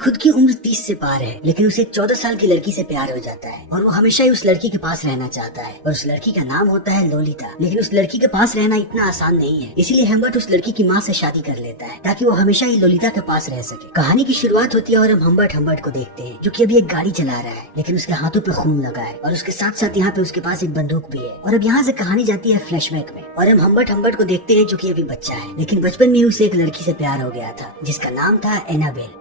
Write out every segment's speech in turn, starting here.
खुद की उम्र 30 से पार है, लेकिन उसे एक 14 साल की लड़की से प्यार हो जाता है और वो हमेशा ही उस लड़की के पास रहना चाहता है। और उस लड़की का नाम होता है लोलिता। लेकिन उस लड़की के पास रहना इतना आसान नहीं है, इसीलिए हेम्बर्ट उस लड़की की माँ से शादी कर लेता है ताकि वो हमेशा ही लोलिता के पास रह सके। कहानी की शुरुआत होती है और हम हेम्बर्ट को देखते हैं जो कि अभी एक गाड़ी चला रहा है, लेकिन उसके हाथों पे खून लगा है और उसके साथ साथ यहाँ पे उसके पास एक बंदूक भी है। और अब यहाँ से कहानी जाती है फ्लैशबैक में और हम हेम्बर्ट को देखते हैं जो कि अभी बच्चा है, लेकिन बचपन में उसे एक लड़की से प्यार हो गया था जिसका नाम था एनाबेल।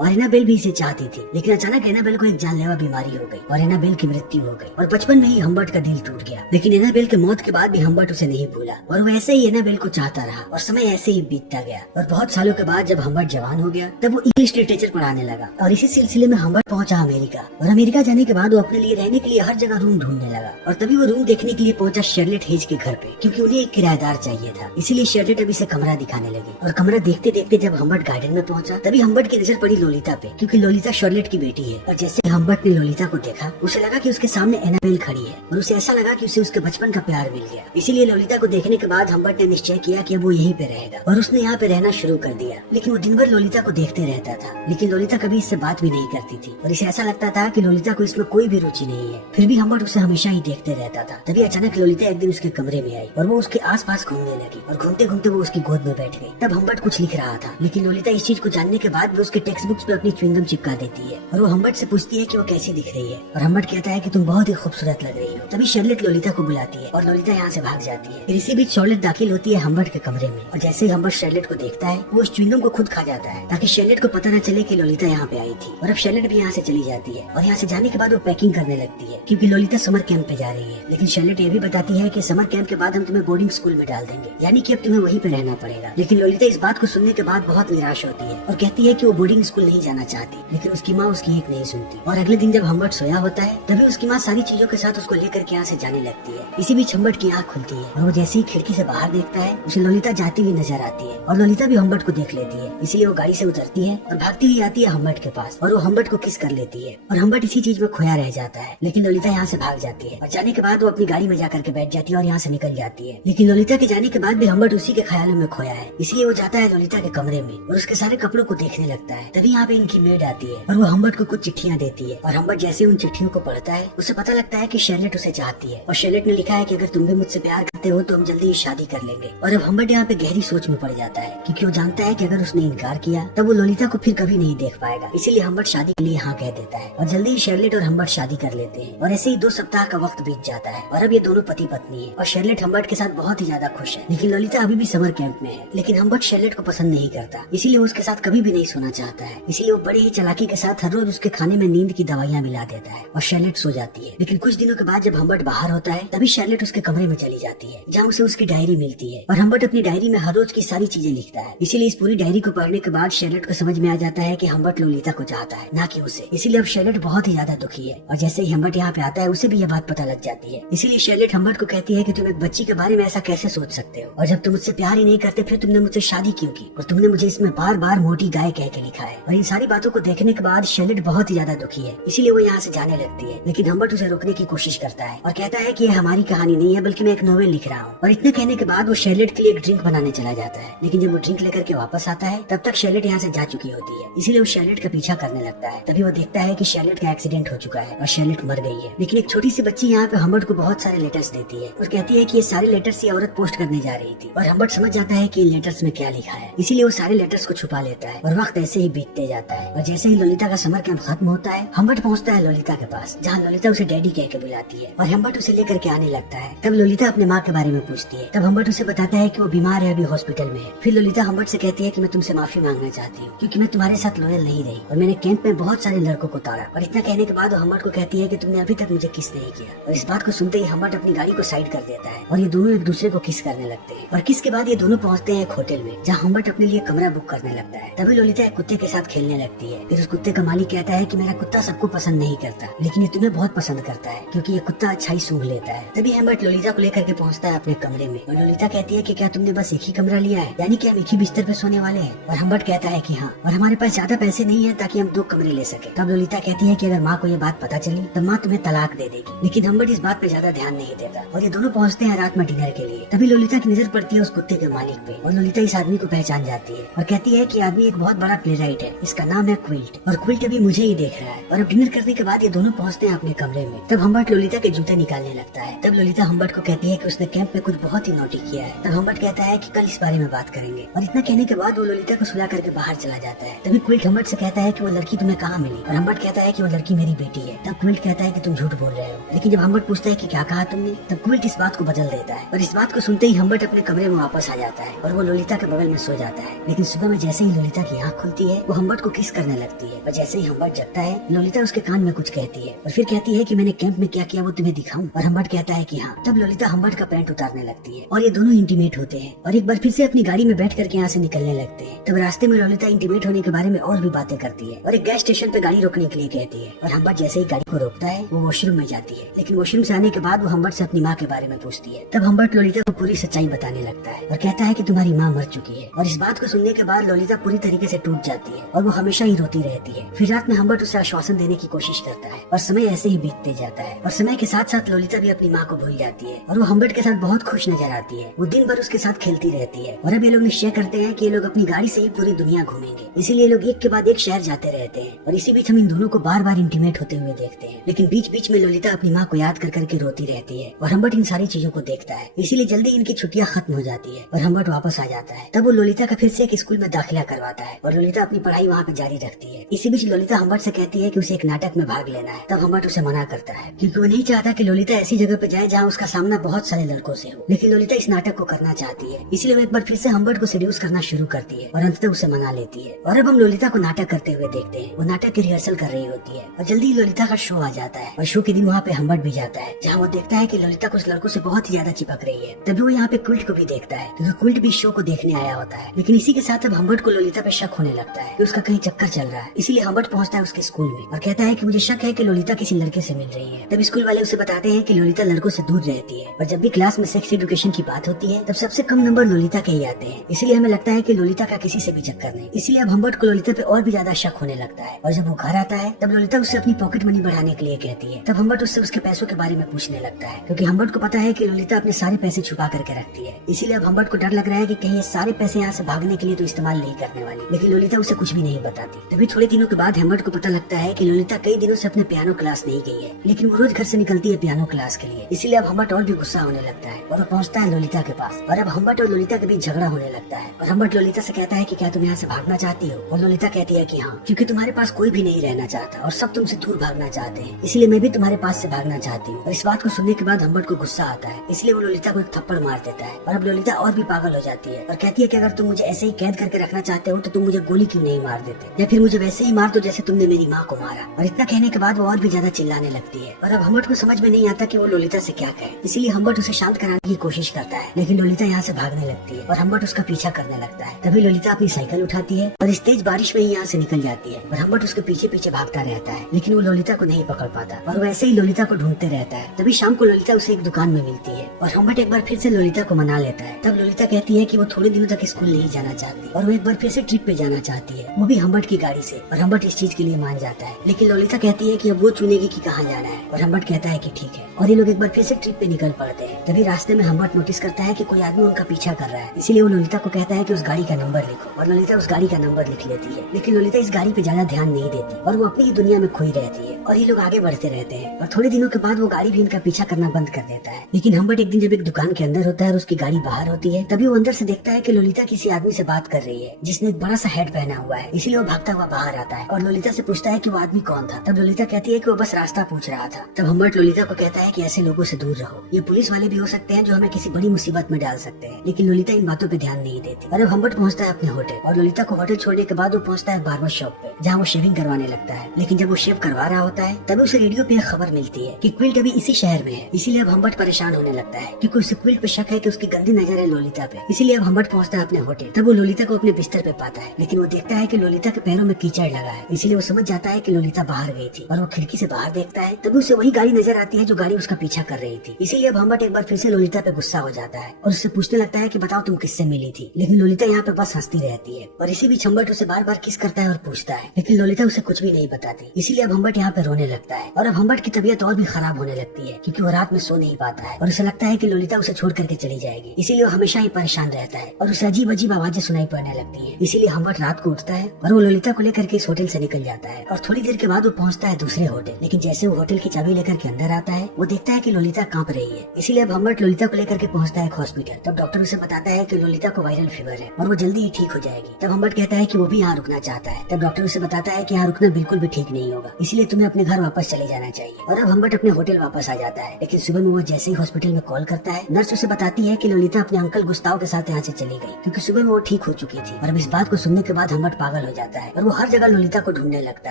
और एनाबेल भी इसे चाहती थी, लेकिन अचानक एनाबेल को एक जानलेवा बीमारी हो गई और एनाबेल की मृत्यु हो गई और बचपन में ही हेम्बर्ट का दिल टूट गया। लेकिन एनाबेल के मौत के बाद भी हेम्बर्ट उसे नहीं भूला और वो ऐसे ही एनाबेल को चाहता रहा और समय ऐसे ही बीतता गया। और बहुत सालों के बाद जब हेम्बर्ट जवान हो गया तब वो इंग्लिश लिटरेचर पढ़ाने लगा और इसी सिलसिले में हेम्बर्ट पहुंचा अमेरिका। और अमेरिका जाने के बाद वो अपने लिए रहने के लिए हर जगह रूम ढूंढने लगा और तभी वो रूम देखने के लिए पहुंचा शार्लेट हेज के घर पे, क्योंकि उन्हें एक किराएदार चाहिए था। इसीलिए शार्लेट अभी से कमरा दिखाने लगी और कमरा देखते देखते जब हेम्बर्ट गार्डन में पहुंचा तभी हेम्बर्ट की नजर पड़ी लोलिता पे, क्योंकि लोलिता शार्लेट की बेटी है। और जैसे हेम्बर्ट ने लोलिता को देखा उसे लगा कि उसके सामने एनाबेल खड़ी है और उसे ऐसा लगा कि उसे उसके बचपन का प्यार मिल गया। इसीलिए लोलिता को देखने के बाद हेम्बर्ट ने निश्चय किया कि अब वो यहीं पे रहेगा और उसने यहाँ पे रहना शुरू कर दिया। लेकिन वो दिन भर लोलिता को देखते रहता था, लेकिन लोलिता कभी इससे बात भी नहीं करती थी और इसे ऐसा लगता था कि लोलिता को इसमें कोई भी रुचि नहीं है। फिर भी हेम्बर्ट उसे हमेशा ही देखते रहता था। तभी अचानक लोलिता एक दिन उसके कमरे में आई और वो उसके आस पास घूमने लगी और घूमते घूमते वो उसकी गोद में बैठ गई। तब हेम्बर्ट कुछ लिख रहा था, लेकिन लोलिता इस चीज को जानने के बाद भी उसके टेक्स्ट बुक्स पे अपनी च्युइंगम चिपका देती है और वो हेम्बर्ट से पूछती है कि वो कैसी दिख रही है और हेम्बर्ट कहता है कि तुम बहुत ही खूबसूरत लग रही हो। तभी शार्लेट लोलिता को बुलाती है और लोलिता यहाँ से भाग जाती है। फिर इसी बीच शार्लेट दाखिल होती है हेम्बर्ट के कमरे में और जैसे ही हेम्बर्ट शार्लेट को देखता है वो उस च्युइंगम को खुद खा जाता है ताकि शार्लेट को पता न चले कि लोलिता यहाँ पे आई थी। और अब शार्लेट भी यहाँ से चली जाती है और यहाँ से जाने के बाद वो पैकिंग करने लगती है क्योंकि लोलिता समर कैंप पे जा रही है। लेकिन शार्लेट ये भी बताती है कि समर कैंप के बाद हम तुम्हें बोर्डिंग स्कूल में डाल देंगे, यानी कि अब तुम्हें वहीं पे रहना पड़ेगा। लेकिन लोलिता इस बात को सुनने के बाद बहुत निराश होती है और कहती है कि वो बोर्डिंग स्कूल नहीं जाना चाहती, लेकिन उसकी माँ उसकी एक नहीं सुनती। और अगले दिन जब हेम्बर्ट सोया होता है तभी उसकी माँ सारी चीजों के साथ उसको लेकर के यहाँ से जाने लगती है। इसी बीच हेम्बर्ट की आँख खुलती है और वो जैसे ही खिड़की से बाहर देखता है उसे लोलिता जाती हुई नजर आती है और लोलिता भी हेम्बर्ट को देख लेती है। इसीलिए वो गाड़ी से उतरती है और भागती हुई आती है हेम्बर्ट के पास और वो हेम्बर्ट को किस कर लेती है और हेम्बर्ट इसी चीज में खोया रह जाता है। लेकिन लोलिता यहाँ से भाग जाती है और जाने के बाद वो अपनी गाड़ी में जाकर के बैठ जाती है और यहाँ से निकल जाती है। लेकिन लोलिता के जाने के बाद भी हेम्बर्ट उसी के ख्यालों में खोया है, इसलिए वो जाता है लोलिता के कमरे में और उसके सारे कपड़ों को देखने लगता है। तभी यहाँ पे इनकी मेड आती है और वो हेम्बर्ट को कुछ चिट्ठियाँ देती है और हेम्बर्ट जैसे उन चिट्ठियों को पढ़ता है उसे पता लगता है कि शार्लेट उसे चाहती है और शार्लेट ने लिखा है कि अगर तुम भी मुझसे प्यार करते हो तो हम जल्दी ही शादी कर लेंगे। और अब हेम्बर्ट यहाँ पे गहरी सोच में पड़ जाता है क्योंकि वो जानता है कि अगर उसने इनकार किया तब वो लोलिता को फिर कभी नहीं देख पाएगा। इसीलिए हेम्बर्ट शादी के लिए हाँ कह देता है और जल्दी ही शार्लेट और हेम्बर्ट शादी कर लेते हैं। और ऐसे ही 2 सप्ताह का वक्त बीत जाता है और अब ये दोनों पति पत्नी है और शार्लेट हेम्बर्ट के साथ बहुत ही ज्यादा खुश है। लेकिन लोलिता अभी भी समर कैंप में है, लेकिन हेम्बर्ट शार्लेट को पसंद नहीं करता, इसीलिए वो उसके साथ कभी भी नहीं सोना चाहता है। इसीलिए वो बड़े ही चालाकी के साथ हर रोज उसके खाने में नींद की दवाइयाँ मिला देता है और शार्लेट सो जाती है। लेकिन कुछ दिनों के बाद जब हेम्बर्ट बाहर होता है तभी शार्लेट उसके कमरे में चली जाती है जहाँ उसे उसकी डायरी मिलती है और हेम्बर्ट अपनी डायरी में हर रोज की सारी चीजें लिखता है। इसीलिए इस पूरी डायरी को पढ़ने के बाद शार्लेट को समझ में आ जाता है कि हेम्बर्ट लोलिता को चाहता है, ना कि उसे। इसीलिए अब शार्लेट बहुत ही ज्यादा दुखी है और जैसे ही हेम्बर्ट यहाँ पे आता है उसे भी यह बात पता लग जाती है। इसीलिए शार्लेट हेम्बर्ट को कहती है कि तुम एक बच्ची के बारे में ऐसा कैसे सोच सकते हो और जब तुम मुझसे प्यार ही नहीं करते फिर तुमने मुझसे शादी क्यों की और तुमने मुझे इसमें बार बार मोटी गाय कह के लिखा है। और इन सारी बातों को देखने के बाद शार्लेट बहुत ही ज्यादा दुखी है, इसीलिए वो यहाँ से जाने लगती है। लेकिन हेम्बर्ट उसे रोकने की कोशिश करता है और कहता है कि ये हमारी कहानी नहीं है बल्कि मैं एक नोवेल लिख रहा हूँ। और इतने कहने के बाद वो शार्लेट के लिए एक ड्रिंक बनाने चला जाता है, लेकिन जब वो ड्रिंक लेकर के वापस आता है तब तक शार्लेट यहाँ से जा चुकी होती है। इसीलिए वो शार्लेट का पीछा करने लगता है। तभी वो देखता है कि शार्लेट का एक्सीडेंट हो चुका है और शार्लेट मर गई है। लेकिन एक छोटी सी बच्ची यहाँ पे हेम्बर्ट को बहुत सारे लेटर्स देती है और कहती है कि ये सारे लेटर्स ये औरत पोस्ट करने जा रही थी और हेम्बर्ट समझ जाता है कि लेटर्स में क्या लिखा है। इसीलिए वो सारे लेटर्स को छुपा लेता है और वक्त ऐसे ही बीतते जाता है। और जैसे ही लोलिता का समर कैंप खत्म होता है हेम्बर्ट पहुँचता है लोलिता के पास जहाँ लोलिता उसे डैडी कह के बुलाती है और हेम्बर्ट उसे लेकर के आने लगता है। तब लोलिता अपने माँ के बारे में पूछती है। तब हेम्बर्ट उसे बताता है कि वो बीमार है, अभी हॉस्पिटल में है। फिर लोलिता हेम्बर्ट से कहती है कि मैं तुमसे माफी मांगना चाहती हूँ क्योंकि मैं तुम्हारे साथ लॉयल नहीं रही और मैंने कैंप में बहुत सारे लड़कों को ताड़ा। और इतना कहने के बाद हेम्बर्ट को कहती है कि तुमने अभी तक मुझे किस नहीं किया। और इस बात को सुनते ही हेम्बर्ट अपनी गाड़ी को साइड कर देता है और ये दोनों एक दूसरे को किस करने लगते हैं। और किस के बाद ये दोनों पहुँचते हैं एक होटल में जहाँ हेम्बर्ट अपने लिए कमरा बुक करने लगता है। तभी लोलिता एक कुत्ते के साथ खेलने लगती है। फिर उस कुत्ते का मालिक कहता है कि मेरा कुत्ता सबको पसंद नहीं करता, लेकिन ये तुम्हें बहुत पसंद करता है क्योंकि ये कुत्ता अच्छाई सूंघ लेता है। तभी हेम्बर्ट लोलिता को लेकर के पहुंचता है अपने कमरे में और लोलिता कहती है कि क्या तुमने बस एक ही कमरा लिया है, यानी कि हम एक ही बिस्तर पे सोने वाले हैं। और हेम्बर्ट कहता है कि हाँ, और हमारे पास ज्यादा पैसे नहीं है ताकि हम 2 कमरे ले सके। तब लोलिता कहती है कि अगर माँ को ये बात पता चली तब माँ तुम्हें तलाक दे देगी, लेकिन हेम्बर्ट इस बात पे ज्यादा ध्यान नहीं देता और ये दोनों पहुँचते हैं रात में डिनर के लिए। तभी लोलिता की नजर पड़ती है उस कुत्ते के मालिक पे और लोलिता इस आदमी को पहचान जाती है और कहती है कि आदमी एक बहुत बड़ा प्ले राइट है, इसका नाम है क्विल्ट और क्विल्ट अभी मुझे ही देख रहा है। और अब डिनर करने के बाद ये दोनों पहुँचते हैं अपने कमरे में। तब हेम्बर्ट लोलिता के जूते निकालने लगता है। तब लोलिता हेम्बर्ट को कहती है कि उसने कैंप में कुछ बहुत ही नोटी किया है। तब हेम्बर्ट कहता है कि कल इस बारे में बात करेंगे और इतना कहने के बाद वो लोलिता को सुला करके बाहर चला जाता है। तभी क्विल्ट हेम्बर्ट से कहता है कि वो लड़की तुम्हें कहाँ मिली और हेम्बर्ट कहता है कि वो लड़की मेरी बेटी है। तब क्विल्ट कहता है कि तुम झूठ बोल रहे हो, लेकिन जब हेम्बर्ट पूछता है कि क्या कहा तुमने, तब क्विल्ट इस बात को बदल देता है और इस बात को सुनते ही हेम्बर्ट अपने कमरे में वापस आ जाता है और वो लोलिता के बगल में सो जाता है। लेकिन सुबह में जैसे ही लोलिता की आँख खुलती है वो हेम्बर्ट को किस करने लगती है और जैसे ही हेम्बर्ट जगता है लोलिता उसके कान में कुछ कहती है और फिर कहती है कि मैंने कैंप में क्या किया वो तुम्हें दिखाऊं। और हेम्बर्ट कहता है कि हाँ। तब लोलिता हेम्बर्ट का पैंट उतारने लगती है और ये दोनों इंटीमेट होते हैं और एक बार फिर से अपनी गाड़ी में बैठ करके यहाँ से निकलने लगते हैं। तब रास्ते में लोलिता इंटीमेट होने के बारे में और भी बातें करती है और एक गैस स्टेशन पे गाड़ी रोकने के लिए कहती है और हेम्बर्ट जैसे ही गाड़ी को रोकता है वो वॉशरूम में जाती है। लेकिन वॉशरूम से आने के बाद वो हेम्बर्ट से अपनी माँ के बारे में पूछती है। तब हेम्बर्ट लोलिता को पूरी सच्चाई बताने लगता है और कहता है कि तुम्हारी माँ मर चुकी है। और इस बात को सुनने के बाद लोलिता पूरी तरीके से टूट जाती है और वो हमेशा ही रोती रहती है। फिर रात में हेम्बर्ट उसे आश्वासन देने की कोशिश करता है और समय ऐसे ही बीतते जाता है और समय के साथ साथ लोलिता भी अपनी माँ को भूल जाती है और वो हेम्बर्ट के साथ बहुत खुश नजर आती है। वो दिन भर उसके साथ खेलती रहती है और अब ये लोग निश्चय करते हैं कि ये लोग अपनी गाड़ी से ही पूरी दुनिया घूमेंगे। इसीलिए लोग एक के बाद एक शहर जाते रहते हैं और इसी बीच हम इन दोनों को बार बार इंटीमेट होते हुए देखते हैं। लेकिन बीच बीच में लोलिता अपनी माँ को याद कर करके रोती रहती है और हेम्बर्ट इन सारी चीजों को देखता है। इसीलिए जल्दी इनकी छुट्टियां खत्म हो जाती है और हेम्बर्ट वापस आ जाता है। तब वो लोलिता का फिर से एक स्कूल में दाखिला करवाता है और लोलिता अपनी पढ़ाई वहाँ पे जारी रखती है। इसी बीच लोलिता हेम्बर्ट से कहती है कि उसे एक नाटक में भाग लेना है। तब हेम्बर्ट उसे मना करता है क्योंकि वो नहीं चाहता कि लोलिता ऐसी जगह पे जाए जहाँ उसका सामना बहुत सारे लड़कों से हो। लेकिन लोलिता इस नाटक को करना चाहती है, इसलिए वो एक बार फिर से हेम्बर्ट को सेड्यूस करना शुरू करती है और अंततः उसे मना लेती है। और अब हम लोलिता को नाटक करते हुए देखते हैं। वो नाटक की रिहर्सल कर रही होती है और जल्दी ही लोलिता का शो आ जाता है और शो के दिन वहाँ पे हेम्बर्ट भी जाता है जहाँ वो देखता है कि लोलिता कुछ लड़कों से बहुत ही ज्यादा चिपक रही है। तभी वो यहाँ पे क्विल्ट को भी देखता है क्योंकि क्विल्ट भी शो को देखने आया होता है। लेकिन इसी के साथ अब हेम्बर्ट को लोलिता पे शक होने लगता है कि उसका कहीं चक्कर चल रहा है। इसीलिए हेम्बर्ट पहुंचता है उसके स्कूल में और कहता है कि मुझे शक है कि लोलिता किसी लड़के से मिल रही है। तब स्कूल वाले उसे बताते हैं कि लोलिता लड़कों से दूर रहती है और जब भी क्लास में सेक्स एजुकेशन की बात होती है तब सबसे कम नंबर लोलिता के ही आते हैं। इसलिए हमें लगता है कि लोलिता का किसी से भी चक्कर नहीं। इसलिए अब हेम्बर्ट को लोलिता पे और भी ज्यादा शक होने लगता है और जब वो घर आता है तब लोलिता उससे अपनी पॉकेट मनी बढ़ाने के लिए कहती है। तब हेम्बर्ट उससे उसके पैसों के बारे में पूछने लगता है क्योंकि हेम्बर्ट को पता है कि लोलिता अपने सारे पैसे छुपा करके रखती है। इसीलिए अब हेम्बर्ट को डर लग रहा है कि कहीं ये सारे पैसे यहाँ से भागने के लिए तो इस्तेमाल नहीं करने वाली। लेकिन लोलिता उसे कुछ भी नहीं बताती। तभी थोड़े दिनों के बाद हेम्बर्ट को पता लगता है कि लोलिता कई दिनों से अपने पियानो क्लास नहीं गई है, लेकिन वो रोज घर से निकलती है पियानो क्लास के लिए। इसीलिए अब हेम्बर्ट और भी गुस्सा होने लगता है और वो पहुंचता है लोलिता के पास और अब हेम्बर्ट और लोलिता के बीच झगड़ा होने लगता है और हेम्बर्ट लोलिता से कहता है कि क्या तुम यहाँ से भागना चाहती हो। और लोलिता कहती है कि हाँ, क्योंकि तुम्हारे पास कोई भी नहीं रहना चाहता और सब तुमसे दूर भागना चाहते हैं, इसलिए मैं भी तुम्हारे पास से भागना चाहती हूँ। और इस बात को सुनने के बाद हेम्बर्ट को गुस्सा आता है, इसलिए वो लोलिता को एक थप्पड़ मार देता है और अब लोलिता और भी पागल हो जाती है और कहती है कि अगर तुम मुझे ऐसे ही कैद करके रखना चाहते हो तो तुम मुझे गोली क्यों नहीं मार देते, या फिर मुझे वैसे ही मार दो जैसे तुमने मेरी माँ को मारा। और इतना कहने के बाद वो और भी ज्यादा चिल्लाने लगती है और अब हेम्बर्ट को समझ में नहीं आता कि वो लोलिता से क्या कहे। इसीलिए हेम्बर्ट उसे शांत कराने की कोशिश करता है, लेकिन लोलिता यहाँ से भागने लगती है और हेम्बर्ट उसका पीछा करने लगता है। तभी लोलिता अपनी साइकिल उठाती है और इस तेज बारिश में ही यहाँ से निकल जाती है और हेम्बर्ट उसके पीछे पीछे भागता रहता है, लेकिन वो लोलिता को नहीं पकड़ पाता और वैसे ही लोलिता को ढूंढते रहता है। तभी शाम को लोलिता उसे एक दुकान में मिलती है और हेम्बर्ट एक बार फिर से लोलिता को मना लेता है। तब लोलिता कहती है कि वो थोड़े दिनों तक स्कूल नहीं जाना चाहती और वो एक बार फिर से ट्रिप पे जाना चाहती है, वो भी हेम्बर्ट की गाड़ी से। और हेम्बर्ट इस चीज के लिए मान जाता है, लेकिन लोलिता कहती है कि अब वो चुनेगी कि कहाँ जाना है और हेम्बर्ट कहता है कि ठीक है और ये लोग एक बार फिर से ट्रिप पे निकल पड़ते हैं। तभी रास्ते में हेम्बर्ट नोटिस करता है कि कोई आदमी उनका पीछा कर रहा है, इसीलिए वो लोलिता को कहता है कि उस गाड़ी का नंबर लिखो और लोलिता उस गाड़ी का नंबर लिख लेती है। लेकिन लोलिता इस गाड़ी पे ज्यादा ध्यान नहीं देती और वो अपनी ही दुनिया में खोई रहती है और ये लोग आगे बढ़ते रहते हैं और थोड़े दिनों के बाद वो गाड़ी भी इनका पीछा करना बंद कर देता है। लेकिन हेम्बर्ट एक दिन जब एक दुकान के अंदर होता है और उसकी गाड़ी बाहर होती है तभी वो अंदर से देखता है कि लोलिता किसी आदमी से बात कर रही है जिसने एक बड़ा सा हेड पहना हुआ है, इसीलिए वो भागता हुआ बाहर आता है और लोलिता से पूछता है कि वो आदमी कौन था। तब लोलिता कहती है कि वो बस रास्ता पूछ रहा था। तब हेम्बर्ट लोलिता को कहता है कि ऐसे लोगों से दूर रहो, ये पुलिस वाले भी हो सकते हैं जो हमें किसी बड़ी मुसीबत में डाल सकते हैं। लेकिन लोलिता इन बातों पे ध्यान नहीं देती और अब हेम्बर्ट पहुंचता है अपने होटल और लोलिता को होटल छोड़ने के बाद वो पहुंचता है बार्बर शॉप पे जहाँ वो शेविंग करवाने लगता है। लेकिन जब वो शेव करवा रहा होता है तभी उसे रेडियो पे एक खबर मिलती है कि क्विल्ट अभी इसी शहर में है, इसीलिए अब हेम्बर्ट परेशान होने लगता है क्योंकि उसे क्विल्ट पे शक है कि उसकी गंदी नजर है लोलिता पे। इसीलिए अब हेम्बर्ट पहुंचता है अपने होटल। तब वो लोलिता को अपने बिस्तर पे पाता है, लेकिन वो देखता है कि लोलिता के पैरों में कीचड़ लगा है, इसीलिए वो समझ जाता है कि लोलिता बाहर गई थी और वो खिड़की से बाहर देखता है, तभी उसे वही गाड़ी नजर आती है जो गाड़ी उसका पीछा कर रही थी। इसीलिए अब हम्बर्ट एक बार फिर से लोलिता पे गुस्सा हो जाता है और उससे पूछने लगता है कि बताओ तुम किससे मिली थी। लेकिन लोलिता यहाँ पे बस हंसती रहती है और इसी बीच हम्बर्ट उसे बार बार किस करता है और पूछता है, लेकिन लोलिता उसे कुछ भी नहीं बताती। इसीलिए अब हम्बर्ट यहाँ पे रोने लगता है और अब हम्बर्ट की तबीयत और भी खराब होने लगती है क्योंकि वो रात में सो नहीं पाता है और उसे लगता है कि लोलिता उसे छोड़ करके चली जाएगी। इसीलिए वो हमेशा ही परेशान रहता है और उसे अजीब अजीब आवाजें सुनाई पड़ने लगती है। इसीलिए हम्बर्ट रात को उठता है और वो लोलिता को लेकर के इस होटल से निकल जाता है और थोड़ी देर के बाद वो पहुंचता है दूसरे होटल। लेकिन जैसे वो होटल की चाबी लेकर के अंदर आता है, वो देखता है कि लोलिता कांप रही है। इसीलिए अब हम्बर्ट लोलिता को लेकर के पहुंचता है एक हॉस्पिटल। तब डॉक्टर उसे बताता है कि लोलिता को वायरल फीवर है और वो जल्दी ही ठीक हो जाएगी। तब हम्बर्ट कहता है कि वो भी यहाँ रुकना चाहता है। तब डॉक्टर उसे बताता है कि यहाँ रुकना बिल्कुल भी ठीक नहीं होगा, इसलिए तुम्हें अपने घर वापस चले जाना चाहिए। और अब हम्बर्ट अपने होटल वापस आ जाता है। लेकिन सुबह में वो जैसे ही हॉस्पिटल में कॉल करता है, नर्स उसे बताती है कि लोलिता अपने अंकल गुस्ताव के साथ यहाँ से चली गई क्योंकि सुबह में वो ठीक हो चुकी थी। और अब इस बात को सुनने के बाद हम्बर्ट पागल हो जाता है और वो हर जगह लोलिता को ढूंढने लगता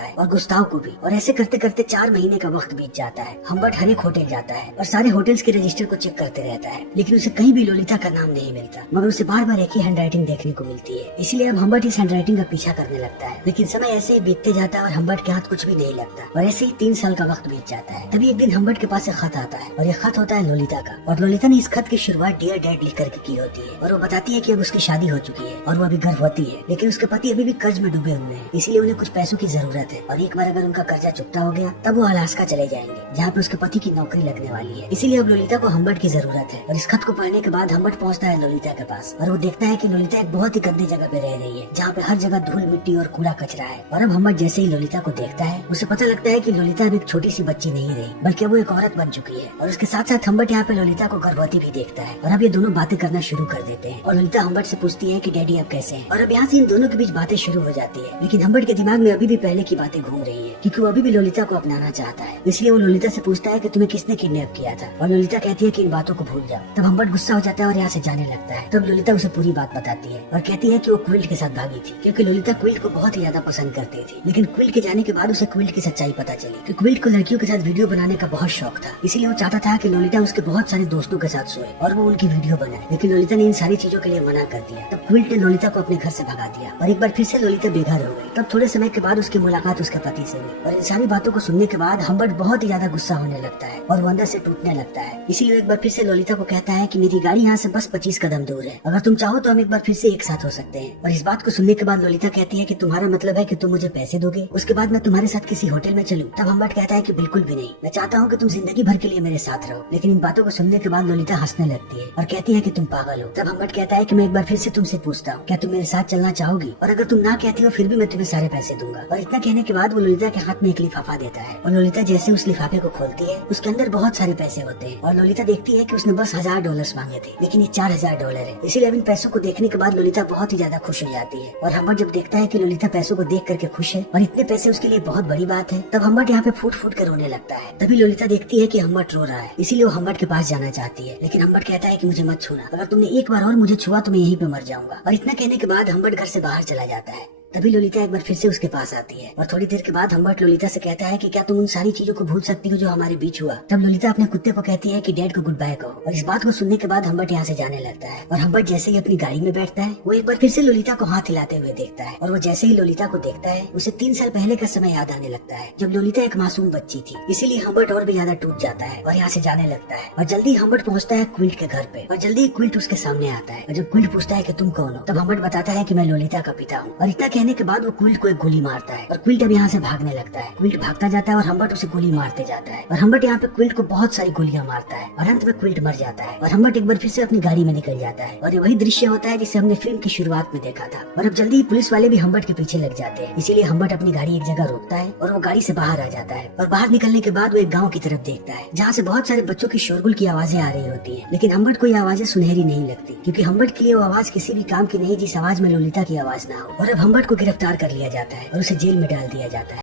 है और गुस्ताव को भी। और ऐसे करते करते 4 महीने का वक्त बीत जाता है। हम्बर्ट हर एक होटल जाता है और सारे होटल्स के रजिस्टर को चेक करते रहता है, लेकिन उसे कहीं भी लोलिता का नाम नहीं मिलता, मगर उसे बार बार एक ही हैंडराइटिंग देखने को मिलती है। इसलिए अब हम्बर्ट इस हैंडराइटिंग का पीछा करने लगता है। लेकिन समय ऐसे ही बीतते जाता है और हम्बर्ट के हाथ कुछ भी नहीं लगता और ऐसे ही 3 साल का वक्त बीत जाता है। तभी एक दिन हम्बर्ट के पास एक खत आता है और ये खत होता है लोलिता का। और लोलिता ने इस खत की शुरुआत डियर डैड लिख करके की होती है और वो बताती है कि अब उसकी शादी हो चुकी है और वो अभी गर्भवती है, लेकिन उसके पति अभी भी कर्ज में डूबे हुए हैं, इसीलिए उन्हें कुछ पैसों की जरूरत है। और एक बार अगर उनका कर्जा चुकता हो गया तब वो अलास्का चले जाएंगे जहाँ पे उसके पति की नौकरी लगने वाली है। इसीलिए अब लोलिता को हम्बर्ट की जरूरत है। और इस खत को पढ़ने के बाद हम्बर्ट पहुंचता है लोलिता के पास और वो देखता है कि लोलिता एक बहुत ही गंदी जगह पे रह रही है जहाँ पे हर जगह धूल मिट्टी और कूड़ा कचरा है। और अब हम्बर्ट जैसे ही लोलिता को देखता है, उसे पता लगता है कि लोलिता अब एक छोटी सी बच्ची नहीं रही बल्कि वो एक औरत बन चुकी है। और उसके साथ साथ हम्बर्ट यहाँ पे लोलिता को गर्भवती भी देखता है और अब ये दोनों बातें करना शुरू कर देते हैं। और लोलिता हम्बर्ट से पूछती है कि डैडी अब कैसे हैं। और अब यहाँ से इन दोनों के बीच बातें शुरू हो जाती है, लेकिन हम्बर्ट के दिमाग में अभी भी पहले की बातें घूम रही है क्योंकि वो अभी भी लोलिता को अपनाना चाहता है। इसलिए वो लोलिता से पूछता है कि तुम्हें किसने किडनैप किया था। और लोलिता कहती है कि इन बातों को भूल जाओ। तब हम्बर्ट गुस्सा हो जाता है और यहाँ से जाने लगता है। तब लोलिता उसे पूरी बात बताती है और कहती है कि वो क्विल्ट के साथ भागी थी क्योंकि लोलिता क्विल्ट को बहुत ही ज्यादा पसंद करती थी। लेकिन क्विल्ट के जाने के बाद उसे क्विल्ट की सच्चाई पता चली कि क्विल्ट को लड़कियों के साथ वीडियो बनाने का बहुत शौक था, इसलिए वो चाहता था कि लोलिता उसके बहुत सारे दोस्तों के साथ सोए और वो उनकी वीडियो बनाए। लेकिन लोलिता ने इन सारी चीजों के लिए मना कर दिया। तब क्विल्ट ने लोलिता को अपने घर से भगा दिया और एक बार फिर से लोलिता बेघर हो गई। तब थोड़े समय के बाद उसकी मुलाकात उसके पति से हुई और इन सारी बातों को सुनने के बाद हम्बर्ट बहुत ही ज्यादा गुस्सा होने लगता है और वो अंदर से टूटने लगता है। इसीलिए एक बार फिर से लोलिता को कहता है कि मेरी गाड़ी यहाँ से बस 25 कदम दूर है, अगर तुम चाहो तो हम एक बार फिर से एक साथ हो सकते हैं। और इस बात को सुनने के बाद लोलिता कहती है कि तुम्हारा मतलब है कि तुम मुझे पैसे दोगे, उसके बाद मैं तुम्हारे साथ किसी होटल में चलूं। तब हम्बर्ट कहता है कि बिल्कुल भी नहीं, मैं चाहता हूँ कि तुम जिंदगी भर के लिए मेरे साथ रहो। लेकिन इन बातों को सुनने के बाद लोलिता हंसने लगती है और कहती है कि तुम पागल हो। तब हम्बर्ट कहता है कि मैं एक बार फिर से तुमसे पूछता हूँ, क्या तुम मेरे साथ चलना चाहोगी? और अगर तुम ना कहती हो फिर भी मैं तुम्हें सारे पैसे दूंगा। और इतना कहने के बाद वो लोलिता के हाथ में एक लिफाफा देता है और लोलिता जैसे उस लिफाफे को खोलती है, उसके अंदर बहुत सारे पैसे होते हैं। और लोलिता देखती है कि उसने बस $1000 मांगे थे, लेकिन ये $4000 है। इसीलिए अब इन पैसों को देखने के बाद लोलिता बहुत ही ज्यादा खुश हो जाती है। और हम्बर्ट जब देखता है कि लोलिता पैसों को देख करके खुश है और इतने पैसे उसके लिए बहुत बड़ी बात है, तब हम्बर्ट यहाँ पे फूट फूट कर रोने लगता है। तभी लोलिता देखती है कि हम्बर्ट रो रहा है, इसीलिए वो हम्बर्ट के पास जाना चाहती है। लेकिन हम्बर्ट कहता है कि मुझे मत छूना, अगर तुमने एक बार और मुझे छुआ तो मैं यहीं पे मर जाऊंगा। और इतना कहने के बाद हम्बर्ट घर से बाहर चला जाता है। तभी लोलिता एक बार फिर से उसके पास आती है और थोड़ी देर के बाद हम्बर्ट लोलिता से कहता है कि क्या तुम उन सारी चीजों को भूल सकती हो जो हमारे बीच हुआ। तब लोलिता अपने कुत्ते को कहती है कि डैड को गुड बाय कहो। और इस बात को सुनने के बाद हम्बर्ट यहाँ से जाने लगता है। और हम्बर्ट जैसे ही अपनी गाड़ी में बैठता है, वो एक बार फिर से लोलिता को हाथ हिलाते हुए देखता है। और वो जैसे ही लोलिता को देखता है, उसे 3 साल पहले का समय याद आने लगता है जब लोलिता एक मासूम बच्ची थी। इसीलिए हम्बर्ट और भी ज्यादा टूट जाता है और यहाँ से जाने लगता है। और जल्दी हम्बर्ट पहुँचता है क्विल्ट के घर पे और जल्दी क्विल्ट उसके सामने आता है। और जब क्विल्ट पूछता है कि तुम कौन हो, तब हम्बर्ट बताता है कि मैं लोलिता का पिता हूँ। और इतना कहने के बाद वो क्विल्ट को एक गोली मारता है और क्विल्ट अब यहाँ से भागने लगता है। क्विल्ट भागता जाता है और हम्बर्ट उसे गोली मारते जाता है और हम्बर्ट यहाँ पे क्विल्ट को बहुत सारी गोलियां मारता है और अंत में क्विल्ट मर जाता है। और हम्बर्ट एक बार फिर से अपनी गाड़ी में निकल जाता है और ये वही दृश्य होता है जिसे हमने फिल्म की शुरुआत में देखा था। और अब जल्दी ही पुलिस वाले भी हम्बर्ट के पीछे लग जाते हैं। इसीलिए हम्बर्ट अपनी गाड़ी एक जगह रोकता है और वो गाड़ी से बाहर आ जाता है। और बाहर निकलने के बाद वो एक गाँव की तरफ देखता है जहाँ से बहुत सारे बच्चों की शोरगुल की आवाजें आ रही होती है। लेकिन हम्बर्ट को ये आवाजें सुनहरी नहीं लगती क्योंकि हम्बर्ट के लिए वो आवाज किसी भी काम की नहीं जिस आवाज में लोलिता की आवाज ना हो। और अब हम्बर्ट को गिरफ्तार कर लिया जाता है और उसे जेल में डाल दिया जाता है।